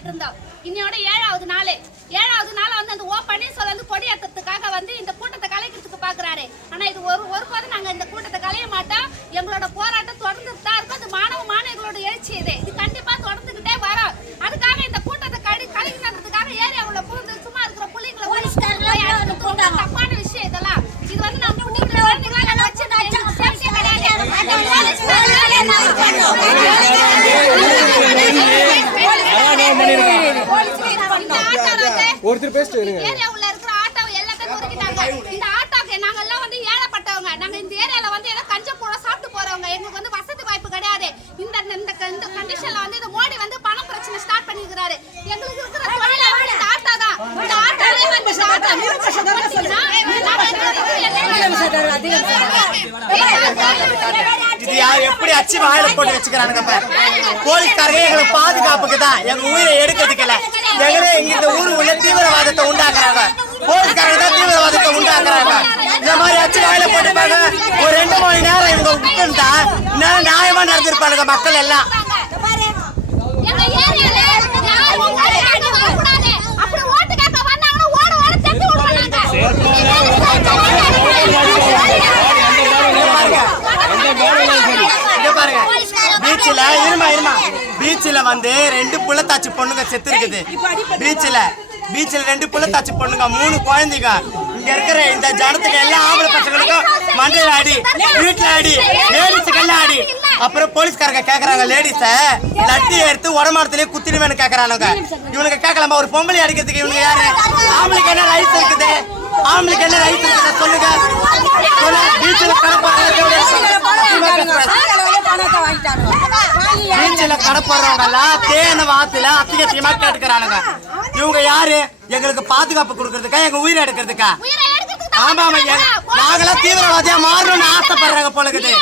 போராடிட்டு இருந்தோம் இன்னையோட ஏழாவது நாள். ஏழாவது நாள் வந்து அந்த ஓ பன்னீர்செல்வம் வந்து கொடியேற்றத்துக்காக வந்து இந்த கூட்டத்தை கலைக்கிறதுக்கு பாக்குறாரு ஆனா இது ஒரு ஒருபோதும் நாங்க இந்த கூட்டத்தை கலைய மாட்டோம் எங்களோட போராட்டம் தொடர்ந்துட்டு தான் இருக்கும். அது மாணவ மாணவிகளோட எழுச்சி இது. இது கண்டிப்பா தொடர்ந்துகிட்டே வரும். அதுக்காக இந்த கூட்டத்தை கழி கலைக்கணுன்றதுக்காக ஏரியாவுல புகுந்து சும்மா இருக்கிற புள்ளைங்களை. தப்பான விஷயம் இதெல்லாம். இது வந்து நம்ம வீட்டுல குழந்தைங்களை நாங்க வச்சிருக்கோம் எங்களுக்கு safety கிடையாது இந்த ஆட்டோ வந்து ஒருத்தர் பேசிட்டு இருங்க. ஏரியா உள்ள இருக்கிற ஆட்டோ எல்லாத்தையும் நொறுக்கிட்டாங்க இந்த ஆட்டோக்கு நாங்க எல்லாம் வந்து ஏழைப்பட்டவங்க நாங்க இந்த ஏரியால வந்து ஏதோ கஞ்ச கூட சாப்பிட்டு போறவங்க எங்களுக்கு வந்து வசதி வாய்ப்பு கிடையாது இந்த இந்த இந்த கண்டிஷன்ல வந்து இந்த மோடி வந்து பண பிரச்சனை ஸ்டார்ட் பண்ணிருக்காரு எங்களுக்கு இருக்கிற தொழிலே வந்து இந்த ஆட்டோ தான் இந்த ஆட்டோவே வந்து இந்த ஆட்டோ பாத்தீங்கன்னா, நாங்க இது யார் வாயில போட்டு வச்சுக்கிறானுங்க போலீஸ்காரங்க எங்களை பாதுகாப்புக்கு தான் எங்க உயிரை எடுக்கிறதுக்கு இல்ல எங்களே இங்க இந்த ஊரு உள்ள தீவிரவாதத்தை உண்டாக்குறாங்க. போலீஸ்காரங்க தான் தீவிரவாதத்தை உண்டாக்குறாங்க. இந்த மாதிரி அச்சு வாயில போட்டுப்பாங்க ஒரு ரெண்டு மணி நேரம் இவங்க விட்டுருந்தா இன்னும் நியாயமா நடந்திருப்பாருங்க மக்கள் எல்லாம். பீச்சில் வந்து ரெண்டு புள்ளத்தாச்சி பொண்ணுங்க செத்து இருக்குது. பீச்சில் பீச்சில் ரெண்டு புள்ளத்தாச்சி பொண்ணுங்க மூணு குழந்தைங்க. இங்க இருக்கிற இந்த ஜனத்துக்கு எல்லா ஆம்பளை பசங்களுக்கும் மண்டையில் ஆடி வீட்டுல ஆடி லேடிஸுக்கு எல்லாம் ஆடி. அப்புறம் போலீஸ்காரங்க கேக்குறாங்க லேடிஸ லட்டி எடுத்து உடமாடத்திலே குத்திடுவேன்னு கேக்குறானுங்க. இவனுக்கு கேட்கலாமா ஒரு பொம்பளை அடிக்கிறதுக்கு இவனுங்க யாரு? ஆம்பளைக்கு என்ன ரைஸ் இருக்குது? ஆம்பளைக்கு என்ன ரைஸ் இருக்குது சொல்லுங்க. பீச்சில் பீச்சில் கடப்படுறவங்க எல்லாம் தேன வாத்துல அத்திகத்தியமா கேட்டுக்கிறானுங்க. இவங்க யாரு? எங்களுக்கு பாதுகாப்பு கொடுக்கறதுக்கா? எங்க உயிரை எடுக்கிறதுக்கா? ஆமா ஆமா நாங்களாம் தீவிரவாதியா மாறணும்னு ஆசைப்படுறாங்க போல இருக்குது